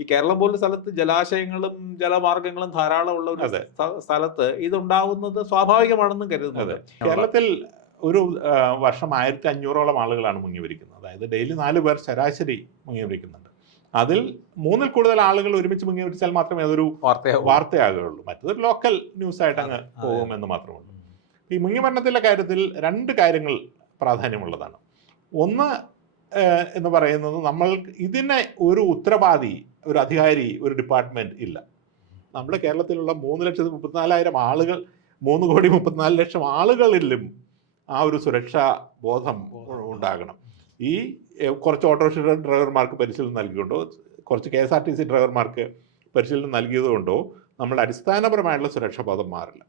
ഈ കേരളം പോലുള്ള സ്ഥലത്ത് ജലാശയങ്ങളും ജലമാർഗങ്ങളും ധാരാളം ഉള്ള ഒരു സ്ഥലത്ത് ഇതുണ്ടാവുന്നത് സ്വാഭാവികമാണെന്നും കരുതുന്നത്. കേരളത്തിൽ ഒരു വർഷം 1500ഓളം ആളുകളാണ് മുങ്ങി മരിക്കുന്നത്. അതായത് ഡെയിലി 4 പേർ ശരാശരി മുങ്ങി മരിക്കുന്നുണ്ട്. അതിൽ 3-ൽ കൂടുതൽ ആളുകൾ ഒരുമിച്ച് മുങ്ങി മരിച്ചാൽ മാത്രമേ അതൊരു വാർത്തയാകുകയുള്ളൂ. മറ്റതൊരു ലോക്കൽ ന്യൂസ് ആയിട്ട് അങ്ങ് പോകുമെന്ന് മാത്രമേ ഉള്ളൂ. ഈ മുങ്ങിമരണത്തിൻ്റെ കാര്യത്തിൽ 2 കാര്യങ്ങൾ പ്രാധാന്യമുള്ളതാണ്. ഒന്ന് എന്ന് പറയുന്നത്, നമ്മൾ ഇതിനെ ഒരു ഉത്തരവാദി, ഒരു അധികാരി, ഒരു ഡിപ്പാർട്ട്മെന്റ് ഇല്ല. നമ്മുടെ കേരളത്തിലുള്ള 3,34,000 ആളുകൾ, 3,34,00,000 ആളുകളിലും ആ ഒരു സുരക്ഷാ ബോധം ഉണ്ടാകണം. ഈ കുറച്ച് ഓട്ടോറിക്ഷ ഡ്രൈവർമാർക്ക് പരിശീലനം നൽകിക്കൊണ്ടോ, കുറച്ച് KSRTC ഡ്രൈവർമാർക്ക് പരിശീലനം നൽകിയതുകൊണ്ടോ നമ്മുടെ അടിസ്ഥാനപരമായിട്ടുള്ള സുരക്ഷാ ബോധം മാറില്ല.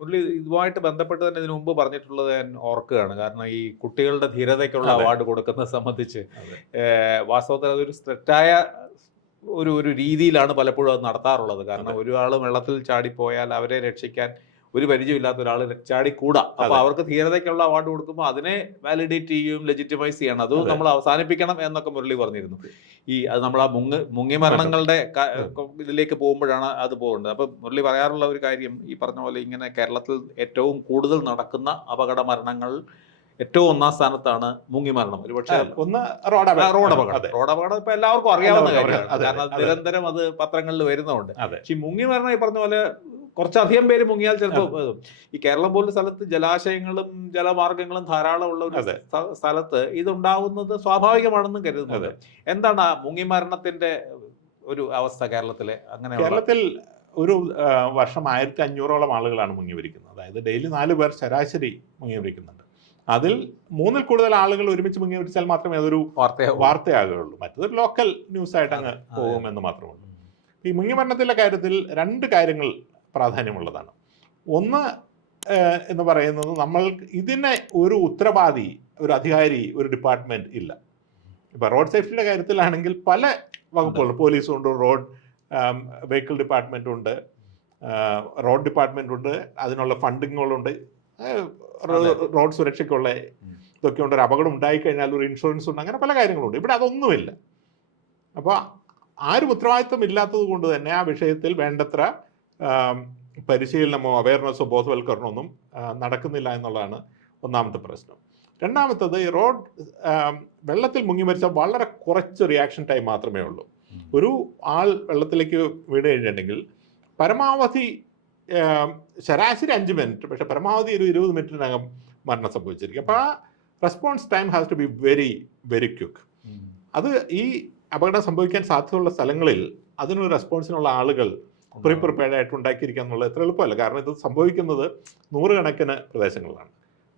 പുള്ളി ഇതുമായിട്ട് ബന്ധപ്പെട്ട് തന്നെ ഇതിനു മുമ്പ് പറഞ്ഞിട്ടുള്ളത് ഞാൻ ഓർക്കുകയാണ്. കാരണം ഈ കുട്ടികളുടെ ധീരതയ്ക്കുള്ള അവാർഡ് കൊടുക്കുന്നത് സംബന്ധിച്ച് വാസ്തവത്തിൽ അതൊരു തെറ്റായ ഒരു രീതിയിലാണ് പലപ്പോഴും അത് നടത്താറുള്ളത്. കാരണം ഒരാൾ വെള്ളത്തിൽ ചാടിപ്പോയാൽ അവരെ രക്ഷിക്കാൻ ഒരു പരിചയമില്ലാത്ത ഒരാൾ ചാടിക്കൂടാ. അപ്പൊ അവർക്ക് ധീരതയ്ക്കുള്ള അവാർഡ് കൊടുക്കുമ്പോൾ അതിനെ വാലിഡേറ്റ് ചെയ്യുകയും ലെജിറ്റിമൈസ് ചെയ്യണം. അത് നമ്മൾ അവസാനിപ്പിക്കണം എന്നൊക്കെ മുരളി പറഞ്ഞിരുന്നു. അത് നമ്മൾ ആ മുങ്ങി മരണങ്ങളുടെ ഇതിലേക്ക് പോകുമ്പോഴാണ് അത് പോകുന്നത്. അപ്പൊ മുരളി പറയാറുള്ള ഒരു കാര്യം, ഈ പറഞ്ഞ പോലെ ഇങ്ങനെ കേരളത്തിൽ ഏറ്റവും കൂടുതൽ നടക്കുന്ന അപകട മരണങ്ങൾ ഏറ്റവും 1-ാം സ്ഥാനത്താണ് മുങ്ങിമരണം. ഒരുപക്ഷെ റോഡപകടം ഇപ്പൊ എല്ലാവർക്കും അറിയാവുന്ന കാര്യമാണ്. കാരണം നിരന്തരം അത് പത്രങ്ങളിൽ വരുന്നുണ്ട്. പക്ഷെ ഈ മുങ്ങിമരണം ഈ പറഞ്ഞ പോലെ കുറച്ചധികം പേര് മുങ്ങിയാൽ ചിലപ്പോൾ ഈ കേരളം പോലുള്ള സ്ഥലത്ത് ജലാശയങ്ങളും ജലമാർഗങ്ങളും ധാരാളം ഉള്ള ഒരു സ്ഥലത്ത് ഇതുണ്ടാവുന്നത് സ്വാഭാവികമാണെന്നും കരുതുന്നത്. എന്താണ് ആ മുങ്ങിമരണത്തിന്റെ ഒരു അവസ്ഥ കേരളത്തിലെ? അങ്ങനെ കേരളത്തിൽ ഒരു വർഷം 1500ഓളം ആളുകളാണ് മുങ്ങി മരിക്കുന്നത്. അതായത് ഡെയിലി 4 പേർ ശരാശരി മുങ്ങി മരിക്കുന്നുണ്ട്. അതിൽ 3-ൽ കൂടുതൽ ആളുകൾ ഒരുമിച്ച് മുങ്ങി മരിച്ചാൽ മാത്രമേ അതൊരു വാർത്തയാകുകയുള്ളൂ. മറ്റതൊരു ലോക്കൽ ന്യൂസ് ആയിട്ട് അങ്ങ് പോകുമെന്ന് മാത്രമേ ഉള്ളൂ. ഈ മുങ്ങിമരണത്തിൻ്റെ കാര്യത്തിൽ 2 കാര്യങ്ങൾ പ്രാധാന്യമുള്ളതാണ്. ഒന്ന് എന്ന് പറയുന്നത്, നമ്മൾ ഇതിനെ ഒരു ഉത്തരവാദി, ഒരു അധികാരി, ഒരു ഡിപ്പാർട്ട്മെന്റ് ഇല്ല. ഇപ്പം റോഡ് സേഫ്റ്റിയുടെ കാര്യത്തിലാണെങ്കിൽ പല വകുപ്പുകളും, പോലീസുണ്ട്, റോഡ് വെഹിക്കിൾ ഡിപ്പാർട്ട്മെന്റ് ഉണ്ട്, റോഡ് ഡിപ്പാർട്ട്മെന്റ് ഉണ്ട്, അതിനുള്ള ഫണ്ടിങ്ങുകളുണ്ട്, റോഡ് സുരക്ഷയ്ക്കുള്ള ഇതൊക്കെ ഉണ്ട്. ഒരു അപകടം ഉണ്ടായിക്കഴിഞ്ഞാൽ ഒരു ഇൻഷുറൻസ് ഉണ്ട്, അങ്ങനെ പല കാര്യങ്ങളുണ്ട്. ഇവിടെ അതൊന്നുമില്ല. അപ്പോൾ ആരും ഉത്തരവാദിത്വം ഇല്ലാത്തത് കൊണ്ട് തന്നെ ആ വിഷയത്തിൽ വേണ്ടത്ര പരിശീലനമോ അവയർനെസ്സോ ബോധവൽക്കരണമൊന്നും നടക്കുന്നില്ല എന്നുള്ളതാണ് ഒന്നാമത്തെ പ്രശ്നം. രണ്ടാമത്തത്, ഈ റോഡ് വെള്ളത്തിൽ മുങ്ങി മരിച്ചാൽ വളരെ കുറച്ച് റിയാക്ഷൻ ടൈം മാത്രമേ ഉള്ളൂ. ഒരു ആൾ വെള്ളത്തിലേക്ക് വീണ് കഴിഞ്ഞിട്ടുണ്ടെങ്കിൽ പരമാവധി ശരാശരി 5 മിനിറ്റ്, പക്ഷെ പരമാവധി ഒരു 20 മിനിറ്റിനകം മരണം സംഭവിച്ചിരിക്കും. അപ്പോൾ ആ response time has to be very very quick. അത് ഈ അപകടം സംഭവിക്കാൻ സാധ്യതയുള്ള സ്ഥലങ്ങളിൽ അതിനൊരു റെസ്പോൺസിനുള്ള ആളുകൾ പ്രിപ്പയർഡ് ആയിട്ട് ഉണ്ടാക്കിയിരിക്കുക എന്നുള്ളത് എത്ര എളുപ്പമല്ല. കാരണം ഇത് സംഭവിക്കുന്നത് 100 കണക്കിന് പ്രദേശങ്ങളിലാണ്.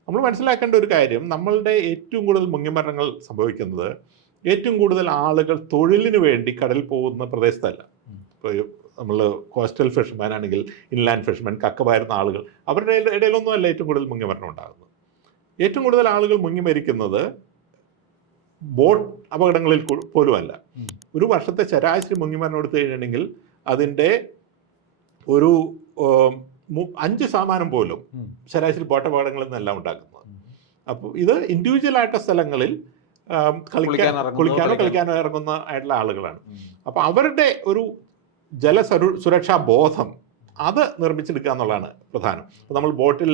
നമ്മൾ മനസ്സിലാക്കേണ്ട ഒരു കാര്യം, നമ്മളുടെ ഏറ്റവും കൂടുതൽ മുങ്ങിമരണങ്ങൾ സംഭവിക്കുന്നത് ഏറ്റവും കൂടുതൽ ആളുകൾ തൊഴിലിന് വേണ്ടി കടലിൽ പോകുന്ന പ്രദേശത്തല്ല. ഇപ്പോൾ നമ്മൾ കോസ്റ്റൽ ഫിഷർമാൻ ആണെങ്കിൽ, ഇൻലാൻഡ് ഫിഷർമാൻ, കക്ക പാരുന്ന ആളുകൾ, അവരുടെ ഇടയിലൊന്നും അല്ല ഏറ്റവും കൂടുതൽ മുങ്ങിമരണം ഉണ്ടാകുന്നത്. ഏറ്റവും കൂടുതൽ ആളുകൾ മുങ്ങി മരിക്കുന്നത് ബോട്ട് അപകടങ്ങളിൽ പോലുമല്ല. ഒരു വർഷത്തെ ശരാശരി മുങ്ങിമരണം എടുത്തു കഴിഞ്ഞിട്ടുണ്ടെങ്കിൽ അതിൻ്റെ ഒരു 5% പോലും ശരാശരി ബോട്ട് അപകടങ്ങളിൽ നിന്നെല്ലാം ഉണ്ടാക്കുന്നത്. അപ്പോൾ ഇത് ഇൻഡിവിജ്വൽ ആയിട്ട് സ്ഥലങ്ങളിൽ കളിക്കാനോ ഇറങ്ങുന്ന ആയിട്ടുള്ള ആളുകളാണ്. അപ്പോൾ അവരുടെ ഒരു സുരക്ഷാ ബോധം അത് നിർമ്മിച്ചെടുക്കുക എന്നുള്ളതാണ് പ്രധാനം. അപ്പോൾ നമ്മൾ ബോട്ടിൽ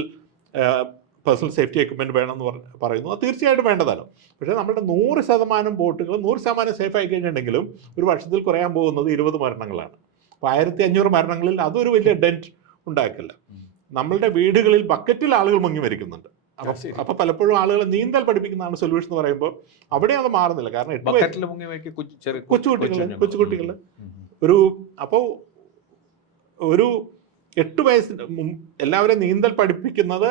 പേഴ്സണൽ സേഫ്റ്റി എക്യുപ്മെൻറ്റ് വേണമെന്ന് പറയുന്നു, അത് തീർച്ചയായിട്ടും വേണ്ടതാണ്. പക്ഷേ നമ്മുടെ 100% ബോട്ടുകൾ 100% സേഫ് ആയി കഴിഞ്ഞിട്ടുണ്ടെങ്കിലും ഒരു വർഷത്തിൽ കുറയാൻ പോകുന്നത് 20 മരണങ്ങളാണ്. അപ്പോൾ 1500 മരണങ്ങളിൽ അതൊരു വലിയ ഡെൻറ്റ് ഉണ്ടാക്കില്ല. നമ്മളുടെ വീടുകളിൽ ബക്കറ്റിൽ ആളുകൾ മുങ്ങി മരിക്കുന്നുണ്ട്. അപ്പോൾ പലപ്പോഴും ആളുകൾ നീന്തൽ പഠിപ്പിക്കുന്നതാണ് സൊല്യൂഷൻ എന്ന് പറയുമ്പോൾ അവിടെ അത് മാറുന്നില്ല. കാരണം കൊച്ചുകുട്ടികൾ ഒരു 8 വയസ്സിന് എല്ലാവരെയും നീന്തൽ പഠിപ്പിക്കുന്നത്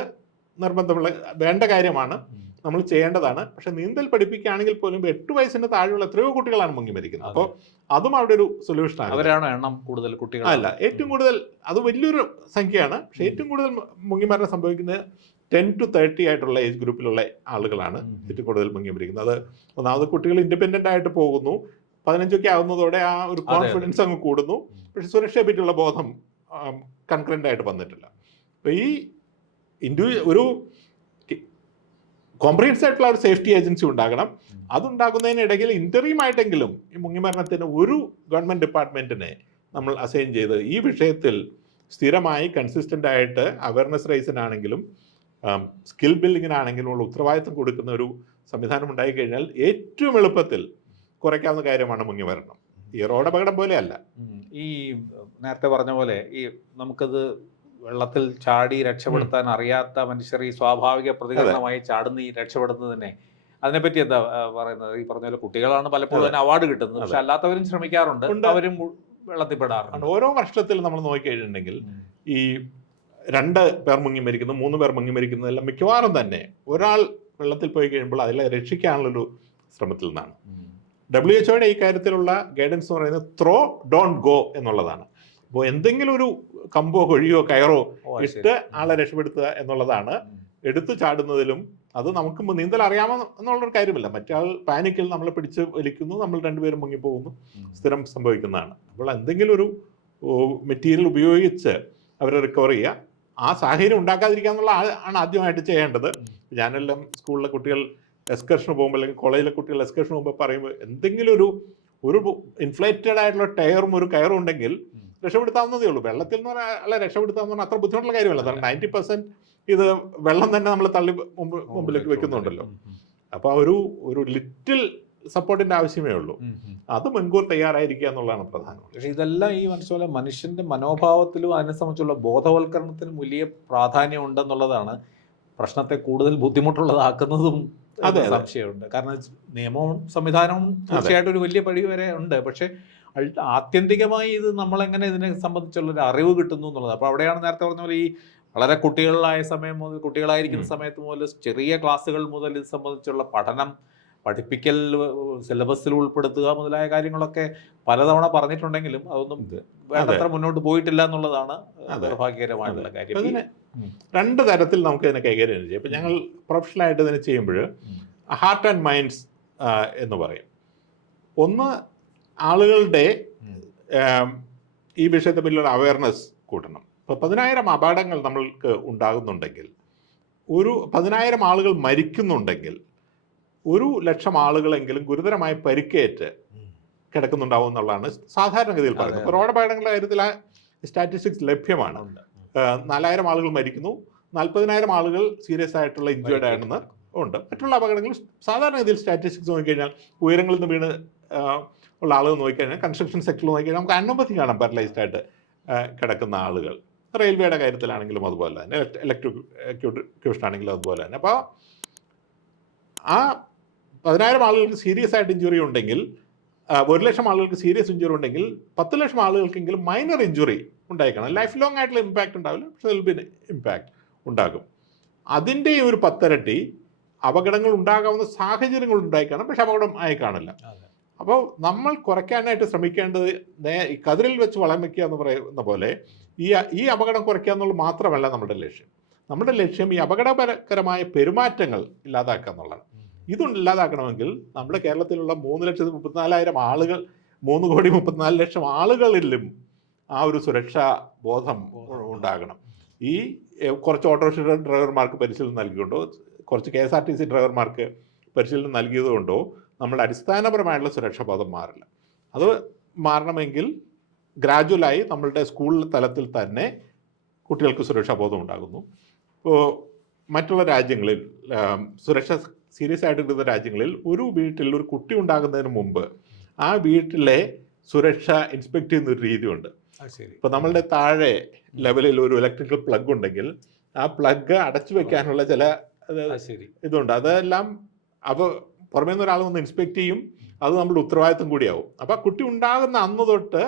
നിർബന്ധമുള്ള വേണ്ട കാര്യമാണ്, നമ്മൾ ചെയ്യേണ്ടതാണ്. പക്ഷെ നീന്തൽ പഠിപ്പിക്കുകയാണെങ്കിൽ പോലും 8 വയസ്സിന് താഴെയുള്ള എത്രയോ കുട്ടികളാണ് മുങ്ങി മരിക്കുന്നത്. അപ്പോൾ അതും അവിടെ ഒരു സൊല്യൂഷനാണ്. അവരാണ് എണ്ണം കൂടുതൽ കുട്ടികൾ അല്ല, ഏറ്റവും കൂടുതൽ അത് വലിയൊരു സംഖ്യയാണ്. പക്ഷെ ഏറ്റവും കൂടുതൽ മുങ്ങിമരണം സംഭവിക്കുന്നത് 10 to 30 ആയിട്ടുള്ള ഏജ് ഗ്രൂപ്പിലുള്ള ആളുകളാണ് ഏറ്റവും കൂടുതൽ മുങ്ങി മരിക്കുന്നത്. അത് ഒന്നാമത് കുട്ടികൾ ഇൻഡിപെൻഡൻ്റ് ആയിട്ട് പോകുന്നു, 15 ആവുന്നതോടെ ആ ഒരു കോൺഫിഡൻസ് അങ്ങ് കൂടുന്നു. പക്ഷെ സുരക്ഷയെ പറ്റിയുള്ള ബോധം കൺകറൻ്റ് ആയിട്ട് വന്നിട്ടില്ല. അപ്പോൾ ഈ ഒരു കോംപ്രിഹെൻസീവ് ആയിട്ടുള്ള ഒരു സേഫ്റ്റി ഏജൻസി ഉണ്ടാകണം. അതുണ്ടാകുന്നതിനിടയിൽ ഇൻ്ററീം ആയിട്ടെങ്കിലും ഈ മുങ്ങിമരണത്തിന് ഒരു ഗവൺമെൻറ് ഡിപ്പാർട്ട്മെൻറ്റിനെ നമ്മൾ അസൈൻ ചെയ്ത് ഈ വിഷയത്തിൽ സ്ഥിരമായി കൺസിസ്റ്റൻ്റ് ആയിട്ട് അവയർനെസ് റൈസിനാണെങ്കിലും സ്കിൽ ബിൽഡിങ്ങിനാണെങ്കിലും ഉള്ള ഉത്തരവാദിത്വം കൊടുക്കുന്ന ഒരു സംവിധാനം ഉണ്ടായിക്കഴിഞ്ഞാൽ ഏറ്റവും എളുപ്പത്തിൽ കുറയ്ക്കാവുന്ന കാര്യമാണ് മുങ്ങിമരണം. ഈ റോഡ് അപകടം പോലെയല്ല. ഈ നേരത്തെ പറഞ്ഞ പോലെ ഈ നമുക്കത് വെള്ളത്തിൽ ചാടി രക്ഷപ്പെടുത്താൻ അറിയാത്ത മനുഷ്യർ ഈ സ്വാഭാവിക പ്രതികരണമായി ചാടുന്ന ഈ രക്ഷപ്പെടുന്നതിനെ അതിനെപ്പറ്റി എന്താ പറയുന്നത്? ഈ പറഞ്ഞ പോലെ കുട്ടികളാണ് പലപ്പോഴും അതിന് അവാർഡ് കിട്ടുന്നത്, പക്ഷെ അല്ലാത്തവരും ശ്രമിക്കാറുണ്ട്, അവരും വെള്ളത്തിൽ പെടാറുണ്ട്. ഓരോ വർഷത്തിൽ നമ്മൾ നോക്കിക്കഴിഞ്ഞിട്ടുണ്ടെങ്കിൽ ഈ 2 പേർ മുങ്ങി മരിക്കുന്നു, 3 പേർ മുങ്ങി മരിക്കുന്നതെല്ലാം മിക്കവാറും തന്നെ ഒരാൾ വെള്ളത്തിൽ പോയി കഴിയുമ്പോൾ അതിലെ രക്ഷിക്കാനുള്ളൊരു ശ്രമത്തിൽ നിന്നാണ്. WHO ഈ കാര്യത്തിലുള്ള ഗൈഡൻസ് എന്ന് പറയുന്നത് ത്രോ ഡോണ്ട് ഗോ എന്നുള്ളതാണ്. അപ്പോൾ എന്തെങ്കിലും ഒരു കമ്പോ കൊഴിയോ കയറോ ഇട്ട് ആളെ രക്ഷപ്പെടുത്തുക എന്നുള്ളതാണ്. എടുത്തു ചാടുന്നതിലും അത് നമുക്ക് നീന്തൽ അറിയാമോ എന്നുള്ളൊരു കാര്യമില്ല. മറ്റാൾ പാനിക്കിൽ നമ്മളെ പിടിച്ച് വലിക്കുന്നു, നമ്മൾ 2 പേരും മുങ്ങിപ്പോകുന്നു, സ്ഥിരം സംഭവിക്കുന്നതാണ്. അപ്പോൾ എന്തെങ്കിലും ഒരു മെറ്റീരിയൽ ഉപയോഗിച്ച് അവരെ റിക്കവർ ചെയ്യുക, ആ സാഹചര്യം ഉണ്ടാക്കാതിരിക്കുക എന്നുള്ള ആണ് ആദ്യമായിട്ട് ചെയ്യേണ്ടത്. ഞാനെല്ലാം സ്കൂളിലെ കുട്ടികൾ എക്സ്കർഷന് പോകുമ്പോൾ അല്ലെങ്കിൽ കോളേജിലെ കുട്ടികൾ എക്സ്കർഷന് പോകുമ്പോൾ പറയുമ്പോൾ എന്തെങ്കിലും ഒരു ഇൻഫ്ലേറ്റഡ് ആയിട്ടുള്ള ടയറും ഒരു കയറും ഉണ്ടെങ്കിൽ രക്ഷപ്പെടുത്താവുന്നതേ ഉള്ളൂ. വെള്ളത്തിൽ നിന്ന് പറഞ്ഞാൽ രക്ഷപ്പെടുത്താമെന്ന് പറഞ്ഞാൽ അത്ര ബുദ്ധിമുട്ടുള്ള കാര്യമല്ല. കാരണം 90% ഇത് വെള്ളം തന്നെ നമ്മൾ തള്ളി മുമ്പിലേക്ക് വെക്കുന്നുണ്ടല്ലോ. അപ്പോൾ ഒരു ലിറ്റിൽ സപ്പോർട്ടിന്റെ ആവശ്യമേ ഉള്ളൂ. അത് മുൻകൂർ തയ്യാറായിരിക്കുക എന്നുള്ളതാണ് പ്രധാനം. പക്ഷെ ഇതെല്ലാം ഈ മനസ്സിലെ മനുഷ്യന്റെ മനോഭാവത്തിലും അതിനെ സംബന്ധിച്ചുള്ള ബോധവൽക്കരണത്തിനും വലിയ പ്രാധാന്യം ഉണ്ടെന്നുള്ളതാണ് പ്രശ്നത്തെ കൂടുതൽ ബുദ്ധിമുട്ടുള്ളതാക്കുന്നതും. സംശയമുണ്ട്. കാരണം നിയമവും സംവിധാനവും തീർച്ചയായിട്ടും ഒരു വലിയ പടി വരെ ഉണ്ട്, പക്ഷെ ആത്യന്തികമായി ഇത് നമ്മളെങ്ങനെ ഇതിനെ സംബന്ധിച്ചുള്ളൊരു അറിവ് കിട്ടുന്നു എന്നുള്ളത്. അപ്പോൾ അവിടെയാണ് നേരത്തെ പറഞ്ഞ പോലെ ഈ വളരെ കുട്ടികളായിരിക്കുന്ന സമയത്ത് മുതൽ ചെറിയ ക്ലാസ്സുകൾ മുതൽ ഇത് സംബന്ധിച്ചുള്ള പഠനം, പഠിപ്പിക്കൽ, സിലബസിൽ ഉൾപ്പെടുത്തുക മുതലായ കാര്യങ്ങളൊക്കെ പലതവണ പറഞ്ഞിട്ടുണ്ടെങ്കിലും അതൊന്നും വേണ്ടത്ര മുന്നോട്ട് പോയിട്ടില്ല എന്നുള്ളതാണ് നിർഭാഗ്യകരമായിട്ടുള്ള കാര്യം. 2 തരത്തിൽ നമുക്ക് ഇതിനെ കൈകാര്യം ചെയ്യാം. ഇപ്പം ഞങ്ങൾ പ്രൊഫഷണലായിട്ട് ഇതിനെ ചെയ്യുമ്പോൾ ഹാർട്ട് ആൻഡ് മൈൻഡ്സ് എന്ന് പറയും. ഒന്ന്, ആളുകളുടെ ഈ വിഷയത്തെ പറ്റിയുള്ള അവയർനെസ് കൂട്ടണം. ഇപ്പോൾ 10,000 അപകടങ്ങൾ നമ്മൾക്ക് ഉണ്ടാകുന്നുണ്ടെങ്കിൽ, 10,000 ആളുകൾ മരിക്കുന്നുണ്ടെങ്കിൽ, 100,000 ആളുകളെങ്കിലും ഗുരുതരമായി പരിക്കേറ്റ് കിടക്കുന്നുണ്ടാവും എന്നുള്ളതാണ് സാധാരണഗതിയിൽ പറയുന്നത്. ഇപ്പോൾ റോഡ് അപകടങ്ങളുടെ കാര്യത്തിൽ ആ സ്റ്റാറ്റിസ്റ്റിക്സ് ലഭ്യമാണ്. 4,000 ആളുകൾ മരിക്കുന്നു, 40,000 ആളുകൾ സീരിയസ് ആയിട്ടുള്ള ഇഞ്ചേർഡ് ആണെന്ന് ഉണ്ട്. മറ്റുള്ള അപകടങ്ങൾ സാധാരണഗതിയിൽ സ്റ്റാറ്റിസ്റ്റിക്സ് നോക്കിക്കഴിഞ്ഞാൽ ഉയരങ്ങളിൽ നിന്ന് വീണ് ഉള്ള ആളുകൾ നോക്കിക്കഴിഞ്ഞാൽ, കൺസ്ട്രക്ഷൻ സെക്ടറിൽ നോക്കിക്കഴിഞ്ഞാൽ നമുക്ക് അനവധി കാണാം പാരലൈസ്ഡ് ആയിട്ട് കിടക്കുന്ന ആളുകൾ. റെയിൽവേയുടെ കാര്യത്തിലാണെങ്കിലും അതുപോലെ തന്നെ, ഇലക്ട്രിക്യൂഷൻ ആണെങ്കിലും അതുപോലെ തന്നെ. അപ്പോൾ ആ 10,000 ആളുകൾക്ക് സീരിയസ് ആയിട്ട് ഇഞ്ചുറി ഉണ്ടെങ്കിൽ, 1,00,000 ആളുകൾക്ക് സീരിയസ് ഇഞ്ചുറി ഉണ്ടെങ്കിൽ, 10,00,000 ആളുകൾക്കെങ്കിലും മൈനർ ഇഞ്ചുറി ഉണ്ടായിക്കണം. ലൈഫ് ലോങ് ആയിട്ടുള്ള ഇമ്പാക്റ്റ് ഉണ്ടാവില്ല, പക്ഷേ അതിൽ പിന്നെ ഇമ്പാക്റ്റ് ഉണ്ടാകും. അതിൻ്റെ ഒരു 10 ഇരട്ടി അപകടങ്ങൾ ഉണ്ടാകാവുന്ന സാഹചര്യങ്ങൾ ഉണ്ടായിക്കാണും, പക്ഷെ അപകടം ആയി കാണില്ല. അപ്പോൾ നമ്മൾ കുറയ്ക്കാനായിട്ട് ശ്രമിക്കേണ്ടത് ഈ കതിരിൽ വെച്ച് വളം വയ്ക്കുക എന്ന് പറയുന്ന പോലെ ഈ അപകടം കുറയ്ക്കുക എന്നുള്ളത് മാത്രമല്ല നമ്മുടെ ലക്ഷ്യം. നമ്മുടെ ലക്ഷ്യം ഈ അപകടകരമായ പെരുമാറ്റങ്ങൾ ഇല്ലാതാക്കുക എന്നുള്ളതാണ്. ഇല്ലാതാക്കണമെങ്കിൽ നമ്മുടെ കേരളത്തിലുള്ള 3,34,000 ആളുകൾ, 3,34,00,000 ആളുകളിലും ആ ഒരു സുരക്ഷാ ബോധം ഉണ്ടാകണം. ഈ കുറച്ച് ഓട്ടോറിക്ഷ ഡ്രൈവർമാർക്ക് പരിശീലനം നൽകിക്കൊണ്ടോ, കുറച്ച് KSRTC ഡ്രൈവർമാർക്ക് പരിശീലനം നൽകിയതുകൊണ്ടോ നമ്മുടെ അടിസ്ഥാനപരമായിട്ടുള്ള സുരക്ഷാ ബോധം മാറില്ല. അത് മാറണമെങ്കിൽ ഗ്രാജുവലായി നമ്മളുടെ സ്കൂൾ തലത്തിൽ തന്നെ കുട്ടികൾക്ക് സുരക്ഷാ ബോധം ഉണ്ടാകുന്നു. ഇപ്പോൾ മറ്റുള്ള രാജ്യങ്ങളിൽ, സുരക്ഷ സീരിയസ് ആയിട്ട് എടുക്കുന്ന രാജ്യങ്ങളിൽ, ഒരു വീട്ടിൽ ഒരു കുട്ടി ഉണ്ടാകുന്നതിന് മുമ്പ് ആ വീട്ടിലെ സുരക്ഷ ഇൻസ്പെക്ട് ചെയ്യുന്ന ഒരു രീതിയുണ്ട്. ഇപ്പോൾ നമ്മളുടെ താഴെ ലെവലിൽ ഒരു ഇലക്ട്രിക്കൽ പ്ലഗ് ഉണ്ടെങ്കിൽ ആ പ്ലഗ് അടച്ചു വെക്കാനുള്ള ചില ഇതുണ്ട്. അതെല്ലാം അപ്പോൾ പുറമേ നിന്ന് ഒരാൾ വന്ന് ഇൻസ്പെക്ട് ചെയ്യും. അത് നമ്മുടെ ഉത്തരവാദിത്വം കൂടിയാവും. അപ്പോൾ ആ കുട്ടി ഉണ്ടാകുന്ന അന്ന് തൊട്ട്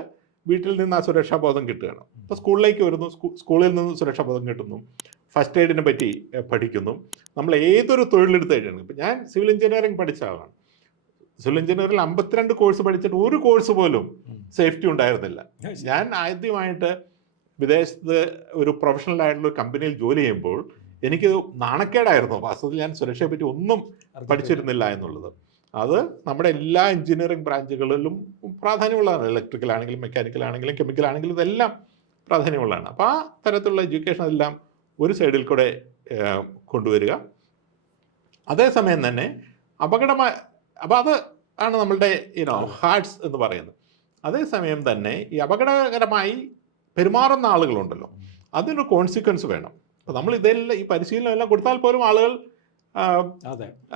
വീട്ടിൽ നിന്ന് ആ സുരക്ഷാബോധം കിട്ടുകയാണ്. ഇപ്പോൾ സ്കൂളിലേക്ക് വരുന്നു, സ്കൂളിൽ നിന്ന് സുരക്ഷാബോധം കിട്ടുന്നു, ഫസ്റ്റ് എയ്ഡിനെ പറ്റി പഠിക്കുന്നു. നമ്മൾ ഏതൊരു തൊഴിലെടുത്ത് കഴിഞ്ഞാൽ, ഇപ്പം ഞാൻ സിവിൽ എഞ്ചിനീയറിംഗ് പഠിച്ച ആളാണ്. സിവിൽ എഞ്ചിനീയറിംഗ് 52 കോഴ്സ് പഠിച്ചിട്ട് ഒരു കോഴ്സ് പോലും സേഫ്റ്റി ഉണ്ടായിരുന്നില്ല. ഞാൻ ആദ്യമായിട്ട് വിദേശത്ത് ഒരു പ്രൊഫഷണൽ ആയിട്ടുള്ള ഒരു കമ്പനിയിൽ ജോലി ചെയ്യുമ്പോൾ എനിക്ക് നാണക്കേടായിരുന്നു. വാസ്തവത്തിൽ ഞാൻ സുരക്ഷയെ പറ്റി ഒന്നും പഠിച്ചിരുന്നില്ല എന്നുള്ളത്. അത് നമ്മുടെ എല്ലാ എഞ്ചിനീയറിംഗ് ബ്രാഞ്ചുകളിലും പ്രാധാന്യമുള്ളതാണ്. ഇലക്ട്രിക്കൽ ആണെങ്കിലും മെക്കാനിക്കൽ ആണെങ്കിലും കെമിക്കൽ ആണെങ്കിലും ഇതെല്ലാം പ്രാധാന്യമുള്ളതാണ്. അപ്പോൾ ആ തരത്തിലുള്ള എഡ്യൂക്കേഷൻ എല്ലാം ഒരു സൈഡിൽ കൂടെ കൊണ്ടുവരിക. അതേസമയം തന്നെ അപകടമായി, അപ്പോൾ അത് ആണ് നമ്മളുടെ ഹാർട്സ് എന്ന് പറയുന്നത്. അതേസമയം തന്നെ ഈ അപകടകരമായി പെരുമാറുന്ന ആളുകളുണ്ടല്ലോ, അതിനൊരു കോൺസിക്വൻസ് വേണം. അപ്പോൾ നമ്മൾ ഇതെല്ലാം ഈ പരിശീലനം എല്ലാം കൊടുത്താൽ പോലും ആളുകൾ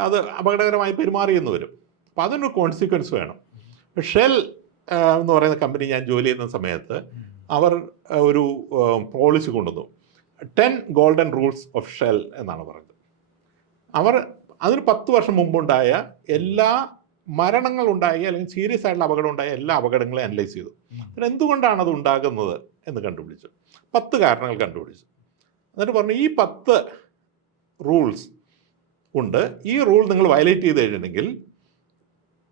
അത് അപകടകരമായി പെരുമാറിയെന്ന് വരും. അപ്പോൾ അതിനൊരു കോൺസിക്വൻസ് വേണം. ഷെൽ എന്ന് പറയുന്ന കമ്പനി ഞാൻ ജോലി ചെയ്യുന്ന സമയത്ത് അവർ ഒരു പോളിസി കൊണ്ടുവന്നു, 10 ഗോൾഡൻ റൂൾസ് ഓഫ് ഷെൽ എന്നാണ് പറയുന്നത്. അവർ അതിന് 10 വർഷം മുമ്പുണ്ടായ എല്ലാ മരണങ്ങളുണ്ടായ അല്ലെങ്കിൽ സീരിയസ് ആയിട്ടുള്ള അപകടം ഉണ്ടായ എല്ലാ അപകടങ്ങളെ അനലൈസ് ചെയ്തു. പിന്നെ എന്തുകൊണ്ടാണ് അത് ഉണ്ടാകുന്നത് എന്ന് കണ്ടുപിടിച്ചു. 10 കാരണങ്ങൾ കണ്ടുപിടിച്ചു. എന്നിട്ട് പറഞ്ഞു ഈ 10 റൂൾസ് ഉണ്ട്, ഈ റൂൾ നിങ്ങൾ വയലേറ്റ് ചെയ്ത് കഴിഞ്ഞിട്ടുണ്ടെങ്കിൽ,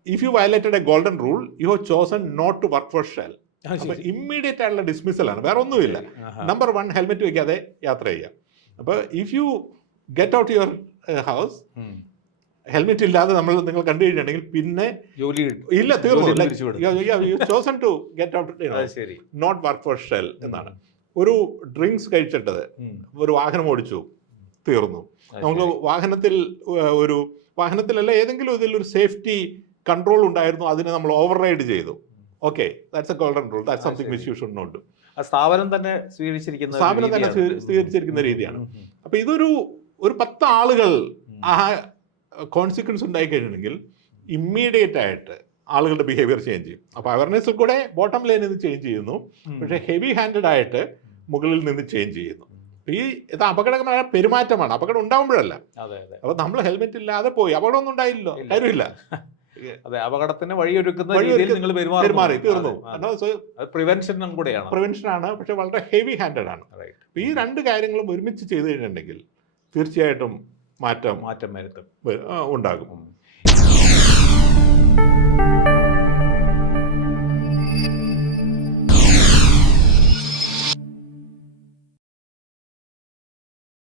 if you violated a golden rule you have chosen not to work for Shell. അപ്പോൾ ഇമ്മീഡിയറ്റ് ആയിട്ടുള്ള ഡിസ്മിസലാണ്, വേറെ ഒന്നുമില്ല. നമ്പർ 1, ഹെൽമെറ്റ് വയ്ക്കാതെ യാത്ര ചെയ്യുക. അപ്പോൾ if you get out your house helmet ഇല്ലാതെ നിങ്ങൾ കണ്ടു കഴിഞ്ഞിട്ടുണ്ടെങ്കിൽ പിന്നെ ജോലി ഇല്ല, തീർന്നു. Chosen to get out not work for Shell എന്നാണ്. ഒരു ഡ്രിങ്ക്സ് കഴിച്ചിട്ടത് ഒരു വാഹനം ഓടിച്ചു, തീർന്നു. നമുക്ക് വാഹനത്തിലല്ല ഏതെങ്കിലും ഇതിലൊരു സേഫ്റ്റി കൺട്രോൾ ഉണ്ടായിരുന്നു, അതിനെ നമ്മൾ ഓവർ റൈഡ് ചെയ്തു. Okay, that's a golden rule, that's something which you should not do. സ്ഥാപനം തന്നെ സ്വീകരിച്ചിരിക്കുന്ന രീതിയാണ്. അപ്പൊ ഇതൊരു 10 ആളുകൾ ആ കോൺസിക്വൻസ് ഉണ്ടായി കഴിഞ്ഞിട്ടുണ്ടെങ്കിൽ ഇമ്മീഡിയറ്റ് ആയിട്ട് ആളുകളുടെ ബിഹേവിയർ ചേഞ്ച് ചെയ്യും. അപ്പോൾ അവയർനെസ്സിൽ കൂടെ ബോട്ടം ലൈനിൽ നിന്ന് ചേഞ്ച് ചെയ്യുന്നു, പക്ഷേ ഹെവി ഹാൻഡഡ് ആയിട്ട് മുകളിൽ നിന്ന് ചേഞ്ച് ചെയ്യുന്നു. ഇത് അപകടകരമായ പെരുമാറ്റമാണ്, അപകടം ഉണ്ടാകുമ്പോഴല്ല. അപ്പോൾ നമ്മൾ ഹെൽമെറ്റ് ഇല്ലാതെ പോയി, അപകടമൊന്നും ഉണ്ടായില്ലോ, കാര്യമില്ല. അതെ, അപകടത്തിന് വഴിയൊരുക്കുന്ന രീതിയിൽ നിങ്ങൾ പെരുമാറി, തീർന്നു. പ്രിവെൻഷനാണ്, പക്ഷെ വളരെ ഹെവി ഹാൻഡഡ് ആണ്. ഈ 2 കാര്യങ്ങളും ഒരുമിച്ച് ചെയ്തു കഴിഞ്ഞിട്ടുണ്ടെങ്കിൽ തീർച്ചയായിട്ടും മാറ്റം വരുത്തും ഉണ്ടാകും.